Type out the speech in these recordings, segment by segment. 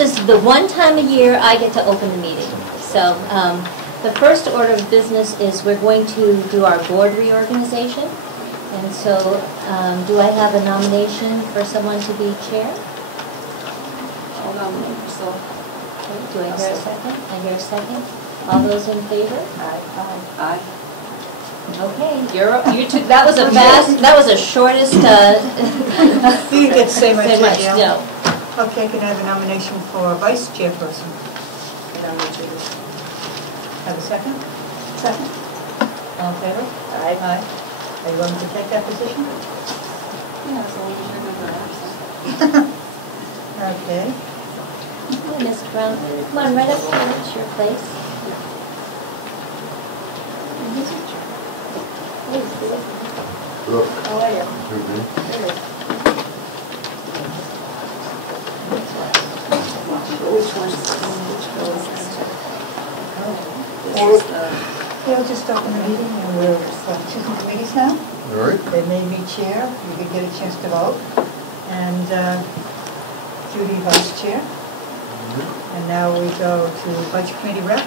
This is the one time a year I get to open the meeting. So the first order of business is we're going to do our board reorganization. And so do I have a nomination for someone to be chair? I'll nominate myself. Okay, do I hear a second? I hear a second. All those in favor? Aye. Aye. Okay, you took, that was a fast, that was the shortest. You didn't get to say much, yeah. No. Okay, can I have a nomination for vice chairperson? Have a second? Second. All in favor? Aye. Aye. Are you willing to take that position? Yeah, as long as you're never absent. Okay. Hi, Ms. Brown. Come on, right up here. It's your place. Look. How are you? Which one's We'll just open the meeting and we'll choose committees now. All right. They made me chair. You could get a chance to vote. And Judy vice chair. And now we go to budget committee rep.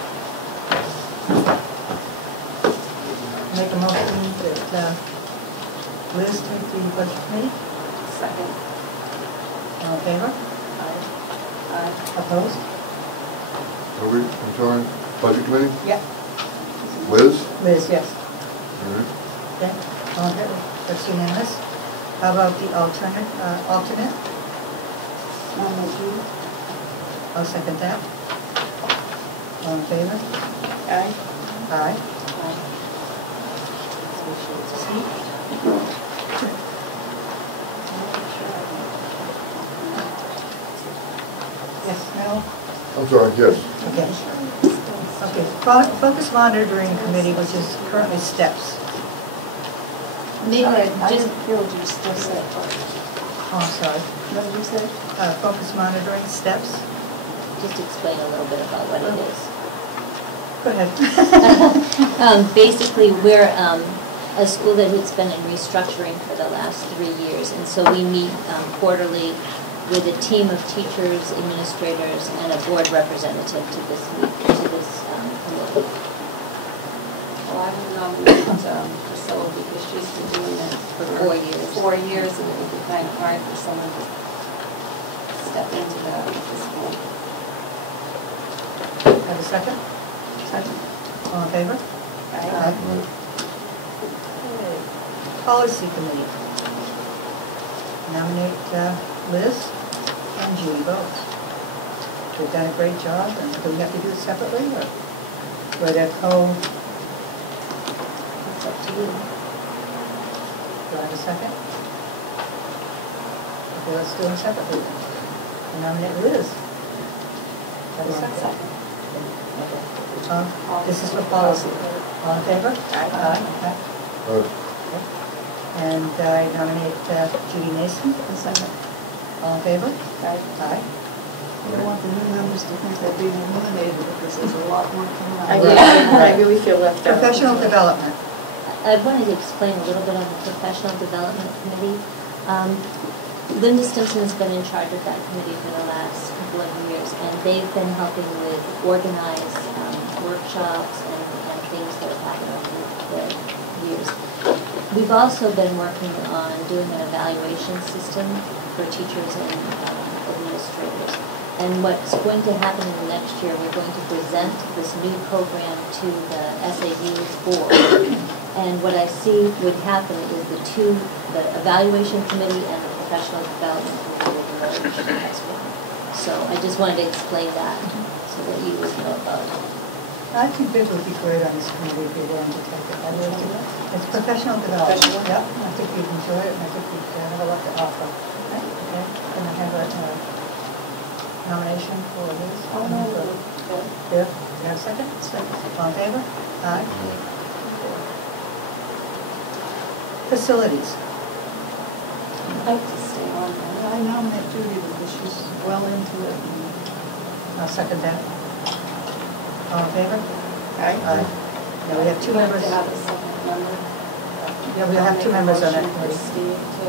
Make a motion that Liz take the budget committee. Second. All in favor? Aye. Aye. Opposed? Are we, I'm sorry, budget committee? Yeah. Liz? Liz, yes. All right. Okay. All in favor? That's unanimous. How about the alternate? Nominate you. I'll second that. All in favor? Aye. Aye. Aye. Yes, no? I'm sorry, yes. Okay. Okay. Focus monitoring committee, which is currently STEPS. Maybe I just, didn't feel you still said. Oh, I'm sorry. What did you say? Focus monitoring STEPS. just explain a little bit about what it is. Go ahead. Basically, we're a school that has been in restructuring for the last 3 years, and so we meet quarterly with a team of teachers, administrators, and a board representative to this committee. Well, I would nominate Priscilla because she's been doing it For 4 years. 4 years, and it would be kind of hard for someone to step into that at this point. Have a second? Second. All in favor? Aye. Okay. Policy committee. Nominate Liz and Judy both. They've done a great job, and do we have to do it separately, or would that It's up to you. do I have a second? Okay, let's do them separately then. I nominate Liz. Have a second? This is for policy. All in favor? Aye. Okay. And I nominate Judy Mason. Second. All in favor? Aye. Aye. You don't want the new members to think they're being eliminated because there's a lot more coming on. I really feel left out. Professional development. I wanted to explain a little bit on the professional development committee. Linda Stimson's been in charge of that committee for the last couple of years, and they've been helping with organize workshops and things that have happened over the years. We've also been working on doing an evaluation system for teachers and administrators. And what's going to happen in the next year, we're going to present this new program to the SAU's board. And what I see would happen is the evaluation committee and the professional development committee will merge as one. So I just wanted to explain that so that you would know about it. I think Viv would be great on this committee if you're willing to take it. I really do. It's professional development. Yep. I think you'd enjoy it, and I think you'd have a lot to offer. Okay. Can I have a nomination for this? Oh, no. Viv, you have a second? Second. All in favor? Aye. Facilities. I'd like to stay on. I nominate Judy because she's well into it. I'll second that. All in favor? Aye. Aye. Now we have two members. To have a second member. Yeah, we'll have two members on that Motion for committee. Steve to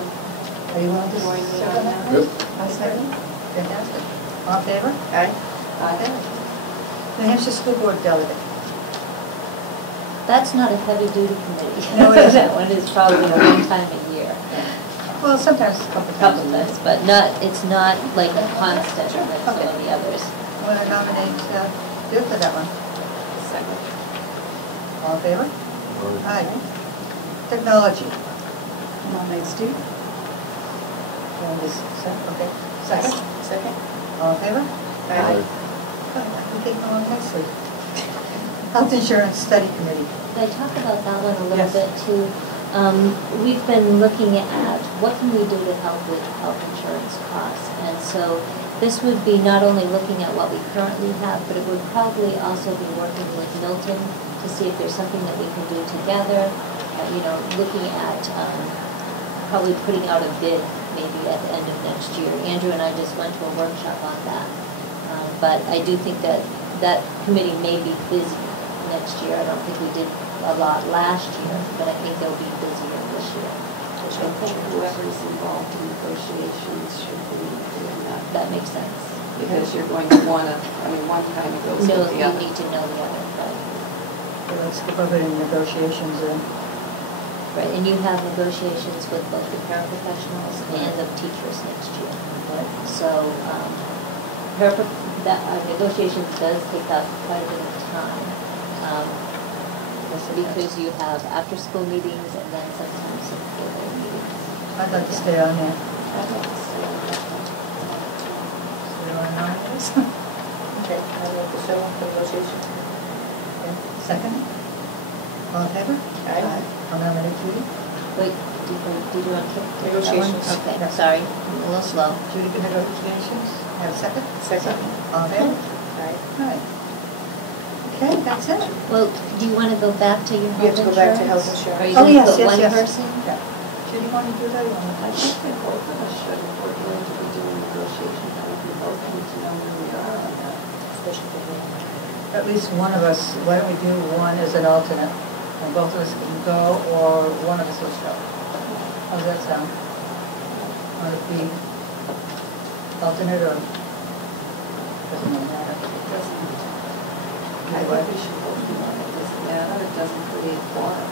Are you willing to join me serve on on that that? committee? I second. Fantastic. All in favor? Aye. Okay. New Hampshire School Board Delegate. That's not a heavy-duty committee. No, it isn't. That one is probably one time a year. Well, sometimes a couple times. Couple times, but it's not like a constant like some Okay. of the others. I want to nominate Bill for that one. Second. All in favor? Aye. Aye. Technology. Nominate Steve. And this, okay, second? Second. All in favor? Aye. Good, we came along nicely. Health Insurance Study Committee. Could I talk about that one a little Yes. bit too? We've been looking at what can we do to help with health insurance costs. And so this would be not only looking at what we currently have, but it would probably also be working with Milton to see if there's something that we can do together. Looking at probably putting out a bid maybe at the end of next year. Andrew and I just went to a workshop on that. But I do think that committee may be busy next year. I don't think we did a lot last year, but I think they'll be busier this year. I think whoever's involved in negotiations should be doing that. That makes sense. Because you're going to want to, one kind of goes No, with the you other. need to know the other, right? So let's skip over the negotiations then. Right, and you have negotiations with both the paraprofessionals and the teachers next year. Right. So, negotiations does take up quite a bit of time. Because you have after-school meetings and then sometimes some full-day meetings. I'd like to stay on there. I'd like to stay on that one. So you want to nominate us? Okay, I'd like to show up for negotiation. Okay. Second? All in favor? Aye. I'll nominate Judy. Wait, did you want to take that one? Negotiations. Okay, Yeah. sorry, I'm a little slow. Judy for negotiations. Have a second? Second. All in favor? Aye. All right. Okay, that's it. Well, do you want to go back to your We have health to go back to insurance? health insurance. Are you Oh, going yes, to put yes, one yes. person? Yeah. Judy, want to do that? You want I to- think that both of us should, if we're going to be doing negotiations, I think we both need to know where we are on that, especially for the. At least one of us, why don't we do one as an alternate? And both of us can go, or one of us will show. How does that sound? Want to be alternate or? Doesn't really matter. I think we should both be on it, doesn't matter, it doesn't create quorum.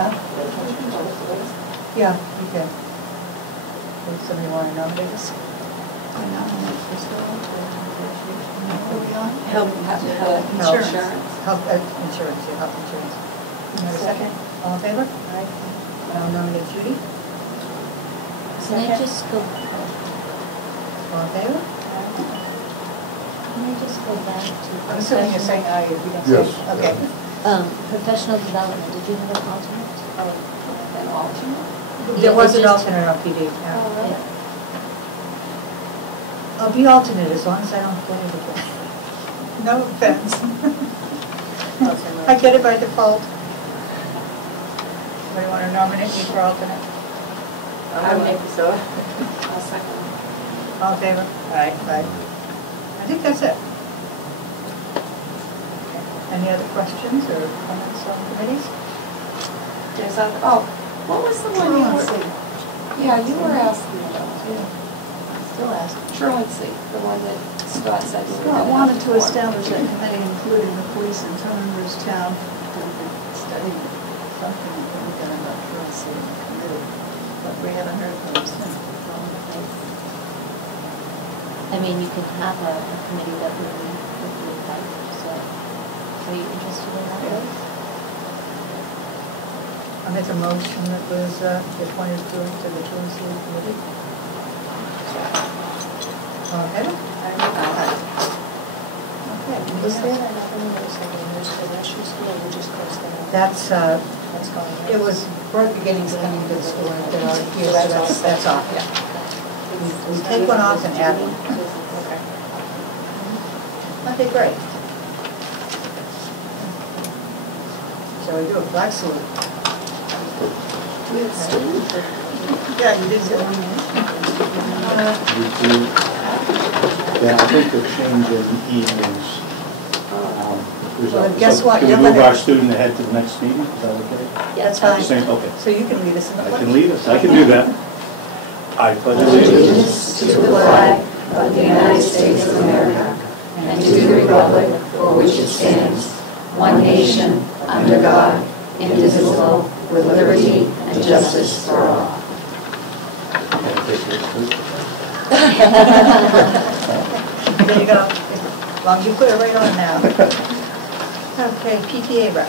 Huh? Yeah, you can. Does somebody want to nominate us? I nominate Crystal for negotiation. Who are we on? Health insurance. Health insurance, yeah, health insurance. You have a second? All in favor? Aye. I'll nominate Judy. Can I just go, All in favor? can I just go back to? I'm assuming you're saying aye, if you don't say. Yes. Okay. Professional development, did you have an alternate? An alternate? There was an just- alternate on PD, yeah. Oh, Yeah. I'll be alternate as long as I don't play with it. No offense. I get it by default. Anybody want to nominate me for alternate? I would make so. I'll second. All in favor? Aye. Aye. I think that's it. Any other questions or comments on committees? There's what was the one you were? Yeah, you were asking about. Still ask. Truancy, the one that Scott said you were Scott gonna wanted have to for. establish a committee including the police and Tunbridge Town to study something that we can about truancy committee, but we haven't heard from him since. I mean, you can have a committee that would be with you, so, are you interested in that? I'll make a motion that was appointed to the truancy committee. All in favor? Okay. Was there another one that was like a nurse for Russian school, or we just closed that out? That's, That's going on. it was Bert Beginnings coming to the school and they're already here, so that's off, yeah. We take one off and add one. Okay. Okay, great. Shall we do a flag salute? Yeah, you did good. Yeah, I think the change in E is, Well, guess what? Can You're we move gonna- our student ahead to the next meeting? Is that okay? That's The fine. same- Okay. So you can lead us in the I pledge. can lead us, I can do that. I pledge allegiance To the flag of the United States of America and to the republic for which it stands, one nation, under God, indivisible, with liberty and justice for all. There you go. As long as you put it right on now. Okay, PTA rep.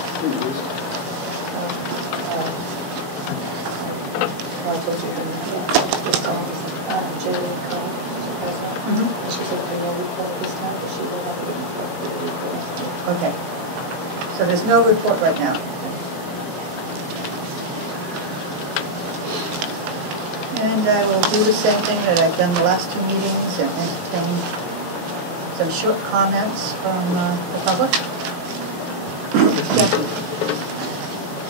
Okay. So there's no report right now. And I will do the same thing that I've done the last two meetings and entertain some short comments from the public. Jackie.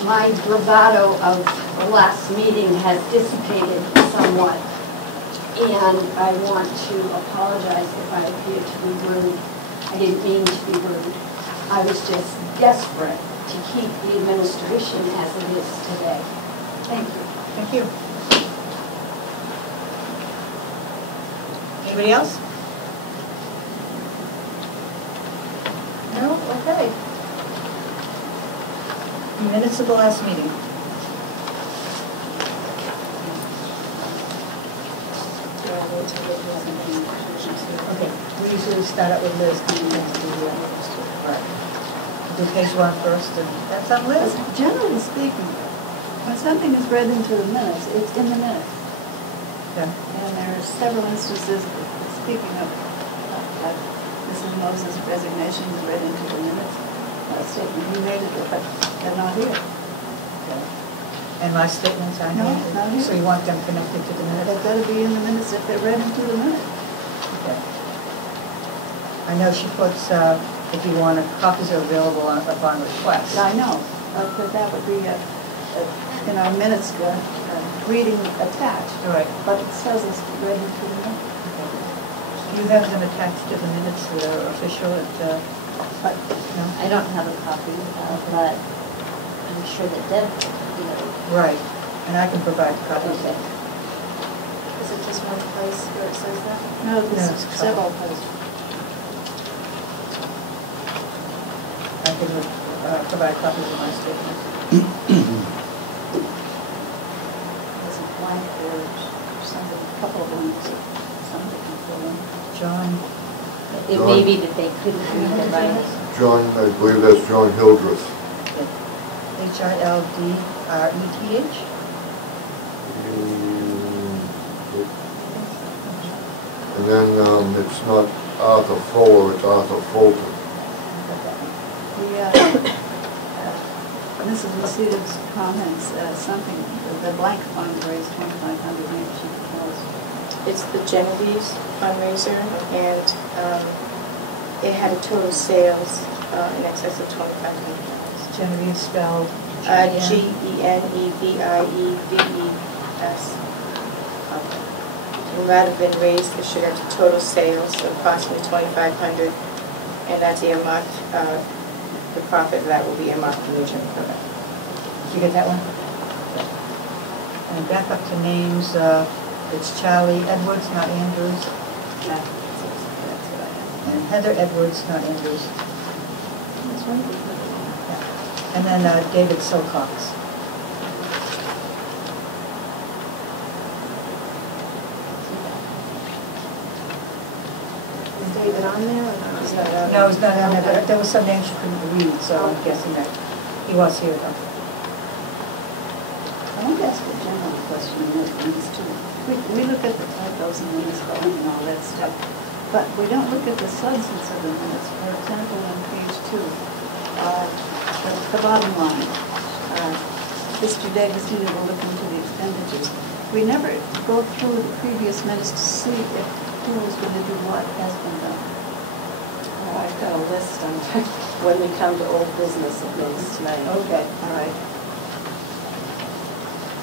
My bravado of the last meeting has dissipated somewhat, and I want to apologize if I appear to be rude. I didn't mean to be rude. I was just desperate to keep the administration as it is today. Thank you. Thank you. Anybody else? No? Okay. Minutes of the last meeting. Okay, we usually start out with Liz. Right. Do page 1 first, and that's on Liz. Generally speaking, when something is read into the minutes, it's in the minutes. Yeah. And there are several instances, speaking of Mrs. Moses' resignation is read into the minutes. Statement you made it, but they're not here. Okay. And my statements are No, here? not here. So you want them connected to the minutes? They've got to be in the minutes if they're read into the minutes. Okay. I know she puts, if you want, copies are available upon request. I know, but that would be in our minutes, reading attached. Right. But it says it's read into the minutes. Do you have them attached to the minutes that are official at, But no? I don't have a copy, but I'm sure that Deb, you know. Right, and I can provide copies. Okay. Is it just one place where it says that? No, No, there's it's several covered. places. I can provide copies of my statement. There's a blank there, something, a couple of ones, something can fill in. John, It may be that they couldn't read the writing. John, I believe that's John Hildreth. Hildreth. And then it's not Arthur Fuller, it's Arthur Fulton. Mrs. Lucida's comments, something, the blank fund raised 2,500, maybe she can tell us. It's the Genevieve's fundraiser, and it had a total sales in excess of $2,500. Genevieve spelled Genevieves. The amount have been raised, it should have total sales of approximately $2,500, and that's earmarked, the profit of that will be earmarked for the general program. Did you get that one? And back up to names, it's Charlie Edwards, not Andrews. That's what I have. And Heather Edwards, not Andrews. That's right. Yeah. And then David Silcox. Is David on there or not? It's not on No, he's not on there, but there was some names you couldn't read, so I'm guessing that he was here though. I want to ask a general question in those things too. We look at the typos and the spelling and all that stuff, but we don't look at the substance of the minutes. For example, on page 2, the bottom line, Mr. Davis needed to look into the expenditures. We never go through the previous minutes to see if who was going to do what has been done. I've got a list on when we come to old business of those tonight. Okay, all right.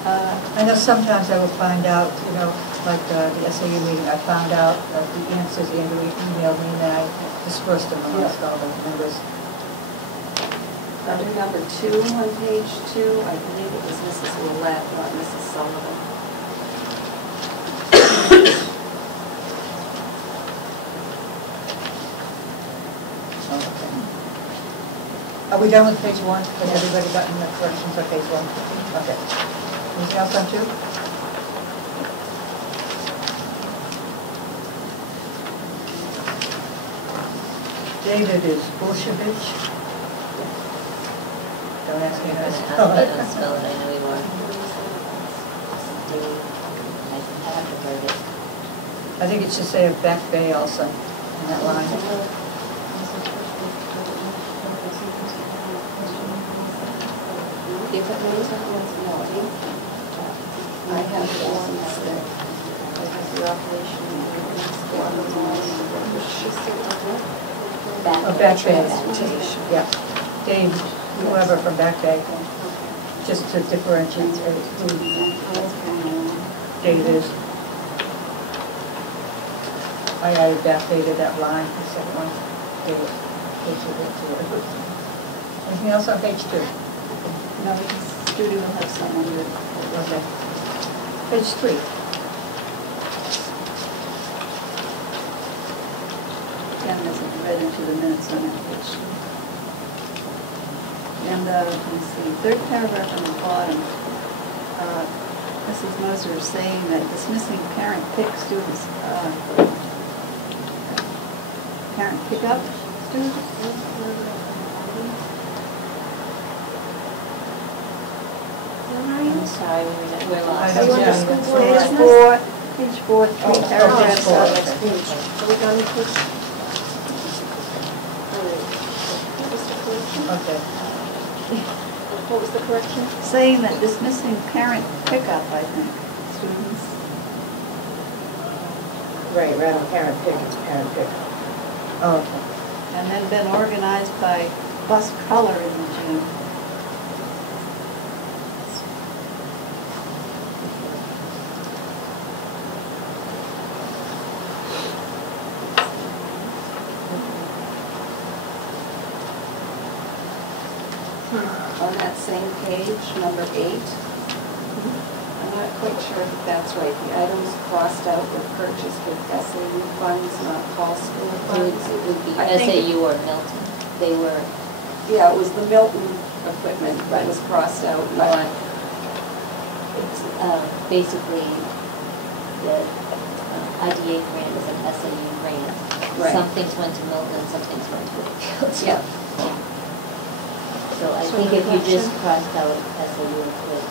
I know sometimes I will find out, you know, like the SAU meeting, I found out the answers Andrew emailed me and then I dispersed them amongst all the members. Under number 2 on page 2, I believe it was Mrs. Willette, not Mrs. Sullivan. Are we done with page 1? Has everybody gotten the corrections on page 1? Okay. Anything else on 2? David is Bolshevich. Don't ask me how to spell it. Don't spell it, I know you are. I haven't heard it. I think it should say a Back Bay also in that line. If it means that one's naughty, I have the ones that, like the operation, A Back Bay. Yeah. Dave, whoever from Back Bay, just to differentiate who Dave is. I backdated that line, the second one. Dave. Anything else on page 2? No, Judy will have some under. Okay. Page 3. Ken hasn't read into the minutes on that page. And, let's see, third paragraph on the bottom, Mrs. Moser is saying that dismissing parent pick students, parent pickup students? I'm sorry, we're lost. I don't- yeah. Page 4, 3 paragraphs four, on okay. next page. Are we done with this? Okay. What was the correction? Saying that dismissing parent pickup, I think, students. Right, rather than parent pick, it's parent pick. Oh, okay. And then been organized by bus color in the gym. On that same page, number 8. I'm not quite sure if that's right. The items crossed out were purchased with SAU funds, not Paul School funds. It would be I think- SAU or Milton. They were Yeah, it was the Milton equipment that was crossed out, but on, it's basically the IDA grant is an SAU grant. Right. Some things went to Milton and some things went to Whitfield. Yeah. So I So think the if you just question- crossed out SAU and put,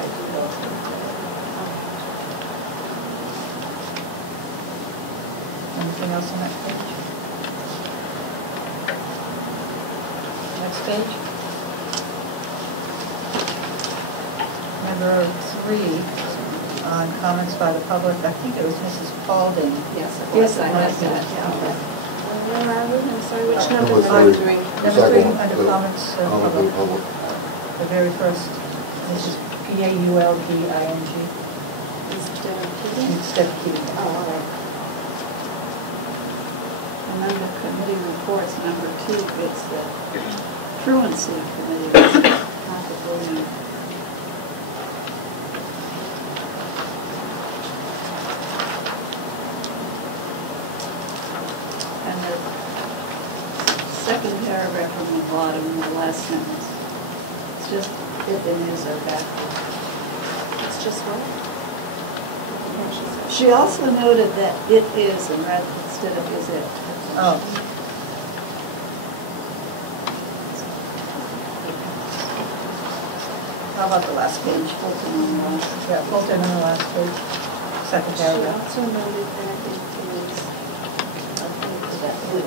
I do go. Anything else on that page? Next page. Number 3, on comments by the public, I think it was Mrs. Paulding. yes, it Yes, was. I I had like that. that, yeah. Where are we? I'm sorry, which Number number am I three. doing? Number 3, Second, under the comments of comment of the public, public. the very first, Mrs. Paulding Instead of Peter? instead of Keating. Oh, all right. And under committee reports, number 2, it's the truancy committee, not the voting. And the second paragraph from the bottom, the last sentence, it's just it and is or back. It's just what? She also noted that it is and rather instead of is it. Oh. How about the last page? Fulton on the last. Yeah, Fulton on the last page, second She paragraph. also noted that it is,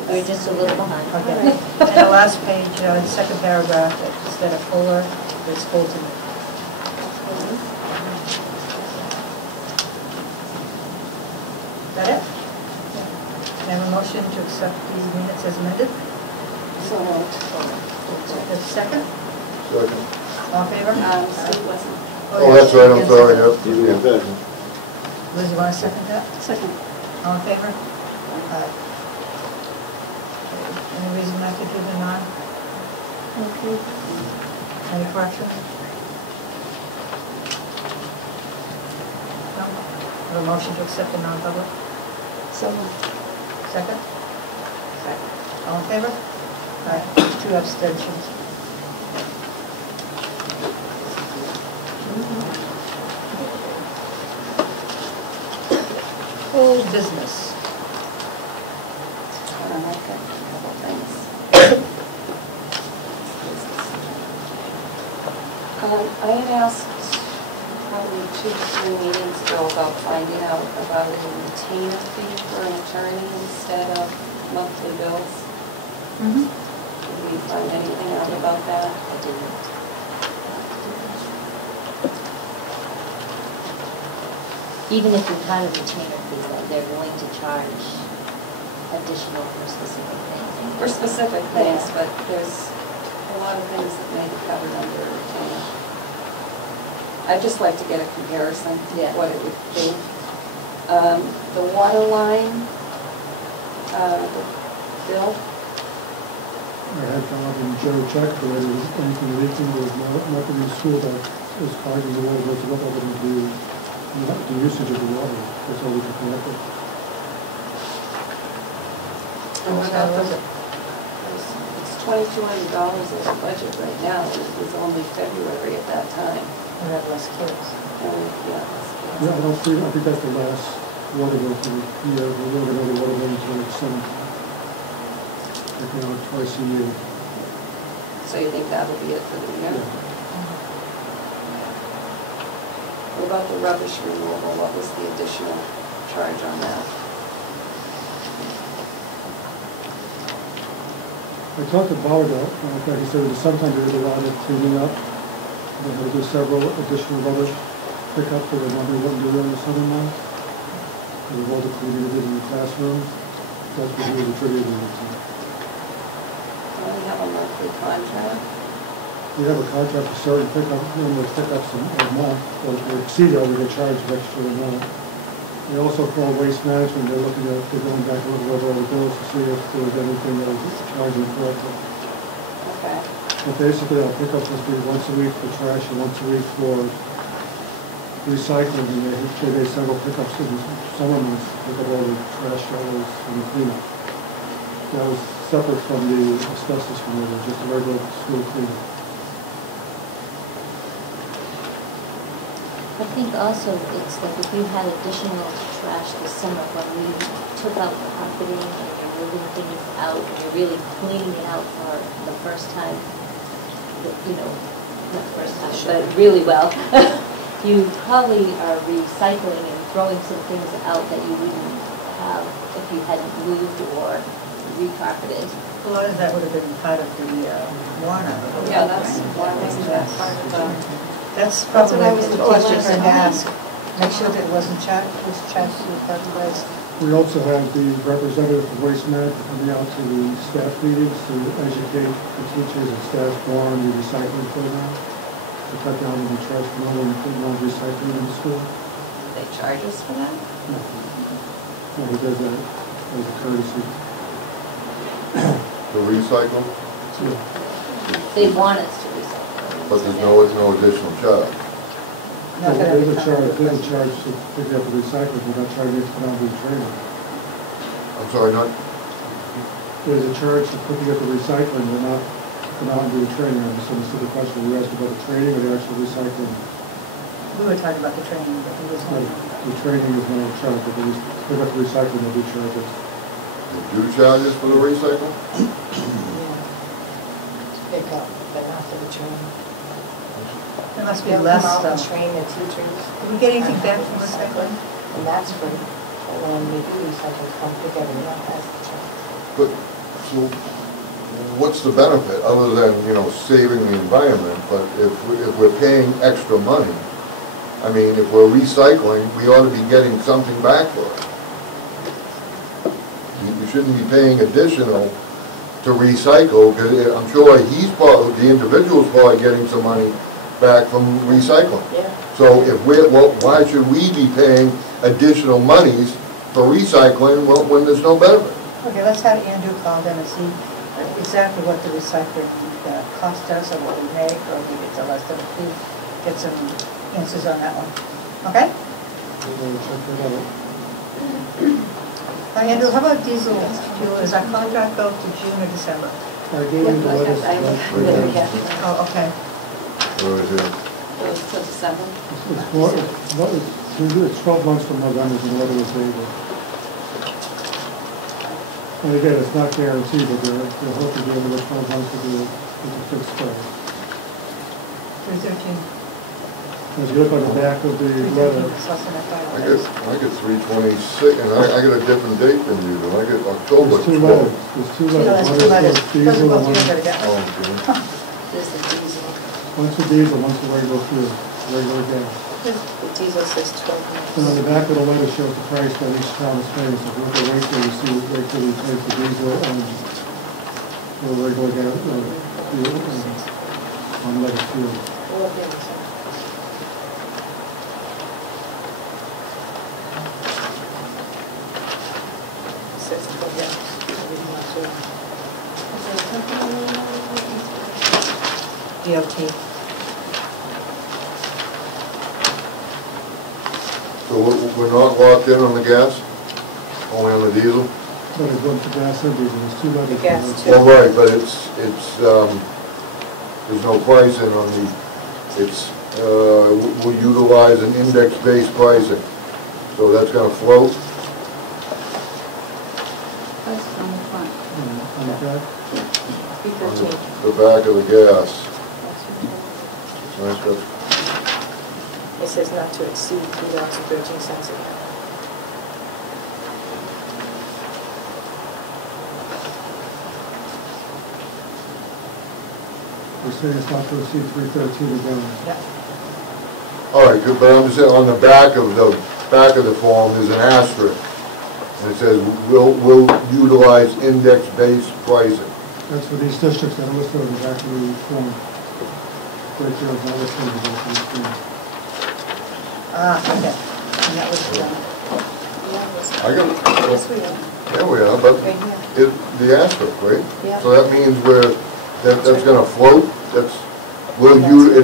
We're just a little behind. Okay. And the last page, the second paragraph, instead of Fuller, it's Fulton. Is that it? Can I have a motion to accept these minutes as amended? so, There's a second? Second. All in favor? Steve wasn't. Oh, that's right, I'm sorry, yep. You did good. Liz, you want to second that? Second. All in favor? Aye. Any reason not to do the non? Any corrections? No? Have a motion to accept the non-public? So, Second? Second. All in favor? 2 abstentions. Old business. I've got a couple things. I had asked probably 2 to 3 meetings ago about finding out about a retainer fee for an attorney instead of monthly bills. Mm-hmm. Did we find anything out about that? I didn't. Even if you have a retainer fee, though, they're going to charge additional for specific things. For specific things, but there's a lot of things that may be covered under a retainer. I'd just like to get a comparison of what it would be. The water line, the bill, I had gone and Joe checked, but there was anything leaking, there was nothing in school that was causing the water, what's what other than the usage of the water, that's all we could connect it. and what about the, it's $2,200 as a budget right now, it was only February at that time. We have less kids. And, yeah, Yeah, I think that's the last water bill for the year, we're going to go to water bill until like 7. Like, twice a year. so you think that'll be it for the year? Yeah. What about the rubbish removal, what was the additional charge on that? I talked to Bauer about, like I said, sometimes there's a lot of cleaning up. They had to do several additional rubbish pickups that they normally wouldn't do in the summer months. And with all the cleaning they did in the classroom, that's what he was attributing it to. We have a monthly contract. We have a contract for certain number of pickups a month, or if we exceed that, we get charged an extra amount. They also call waste management, they're going back and looking over all the bills to see if there was anything that was charged incorrectly. Okay. But basically, our pickups must be once a week for trash and once a week for recycling, and they did several pickups in the summer months to pick up all the trash trailers and the cleanup. That was separate from the asbestos removal, just a regular school cleanup. I think also it's like if you had additional trash this summer, when we took out the carpeting and you're moving things out, and you're really cleaning it out for the first time, not the first time, but really well, you probably are recycling and throwing some things out that you wouldn't have if you hadn't moved or recarpeted. A lot of that would have been part of the warrant article. Yeah, that's why wasn't that part of the... That's probably what I was the told questions last to time. ask. Make sure that it wasn't charged, was charged to the proper place. We also have the representative of Waste Management coming out to the staff meetings to educate the teachers and staff more on the recycling program, to cut down on the trash removal and put more recycling in the school. They charge us for that? No, he does that as a courtesy. To recycle, Yeah. They want us to recycle. but there's no additional charge. Not that There's every a charge, time. there's a charge to pick up the recycling, we're not charging it to put on the training. I'm sorry, not, There's a charge for picking up the recycling, but not doing training. I misunderstood the question. We asked about the training or the actual recycling. We were talking about the training, but he was So not. the training is not a charge, but to pick up the recycling, they do charge us. they do charges for the recycle? Pick up, but not for the training. There must be They'll less come out and stuff. train the teachers. Did we get anything back from recycling? And that's free. And when we do recycle, come pick everything up as the charge. But, so, what's the benefit, other than, saving the environment? But if we're paying extra money, I mean, if we're recycling, we ought to be getting something back for it. We shouldn't be paying additional to recycle, because I'm sure the individual's probably getting some money back from recycling. Yeah. So why should we be paying additional monies for recycling when there's no benefit? Okay, let's have Andrew call them and see exactly what the recycling cost us or what we make, or if we get to less than a fee, get some answers on that one. Okay? We'll check that out. Andrew, how about diesel fuel? Is our contract go to June or December? I gave you the letters. Oh, okay. Right here. Goes to December. It's 12 months from November when the letter was dated. And again, it's not guaranteed, but they're hoping to be able to 12 months to do it with a fixed price. 313. As you look on the back of the letter, I get 326, and I get a different date than you do. I get October there's two 12th. letters. There's two No, letters. that's One two is letters. for Those are diesel both and you one, gotta get. Oh, okay. There's the diesel. one's for diesel, one's for regular fuel, regular gas. The diesel says 12 And on months. the back of the letter shows the price that each town is paying. So if you look at rate, you see what rate that we pay for diesel and for regular gas, fuel, and unleaded fuel. Well, there we go. Says 12 months. Everything else is- DOT. So we're not locked in on the gas? Only on the diesel? But it's one for gas and diesel, there's two letters. The gas for too. Well, right, but there's no pricing on we'll utilize an index-based pricing. So that's gonna float? That's on the front. On the back, On the back of the gas. Right, that's- It says not to exceed $3.13 a gallon. we're saying it's not to exceed 313 a gallon. All right, good, but I'm just saying, on the back of the form, there's an asterisk. And it says, will utilize index-based pricing. That's for these districts that are listed on the back of the form. Right there, is not listed on the back of the form. Okay. And that was done. I got, Yes, we are. there we are, but Right here. the asterisk, right? Yeah. So that means that's gonna float, if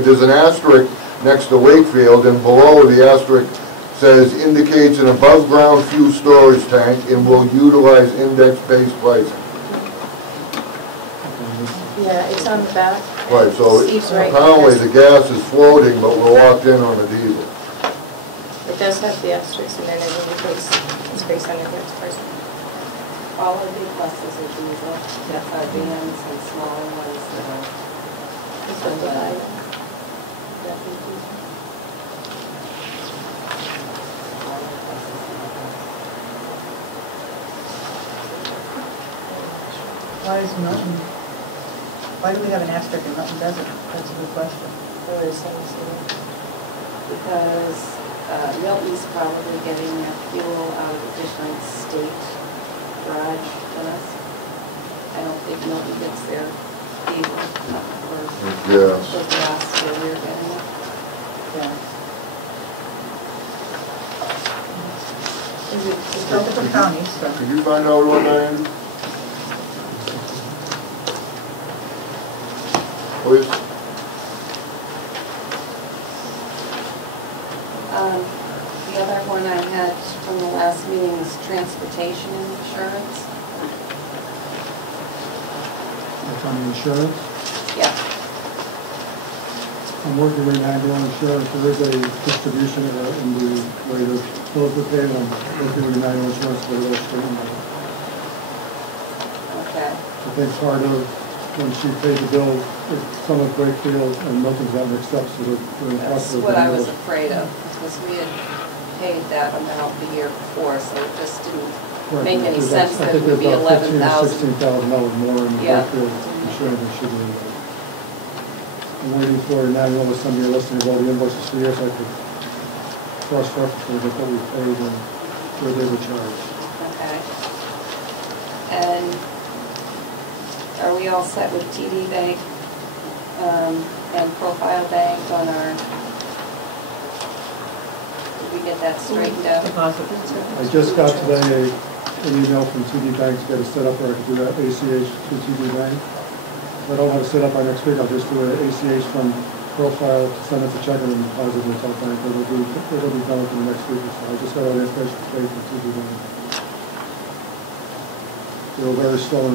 there's an asterisk next to Wakefield, and below the asterisk says indicates an above-ground fuel storage tank and will utilize index-based pricing. Yeah, it's on the back. Right, so Steve's right. apparently the gas is floating, but we're locked in on the diesel. It does have the asterisk, and then it indicates it's based on the gas price. All of the buses are diesel, that's our vans and smaller ones that are. It's on the back. Why is Milton, why do we have an asterisk and Milton doesn't? That's a good question. Or the same as the- Because Milton's probably getting their fuel out of a different state garage than us. I don't think Milton gets their diesel for Yes. the gas where we're getting it. Yeah. It's still different counties, so. Could you find out what I am? Please? The other one I had from the last meeting is transportation insurance. That's on the insurance. Yeah. I'm working right now on insurance. There is a distribution in the way the bills are paid. I'm working with United Insurance for those straightened out. Okay. I think part of when she paid the bill, some of Wakefield and Milton's got mixed up, so they're in the That's process of what I doing was it. afraid of, because we had paid that amount the year before, so it just didn't Right, make any because sense I that think it would be there's about $11,000. $16,000 more in the Yeah. Wakefield insurance than should be. I'm waiting for now, you know, somebody listening of all the invoices for years, I could cross-reference with what we paid and where they were charged. Okay. And are we all set with TD Bank and Profile Bank on our, did we get that straightened out? I just got today an email from TD Bank to get it set up where I could do that ACH to TD Bank. If I don't have it set up by next week, I'll just do an ACH from Profile to send it to check and deposit it to our bank. It'll be done within the next week or so. I just got all the information today from TD Bank. They were very slow in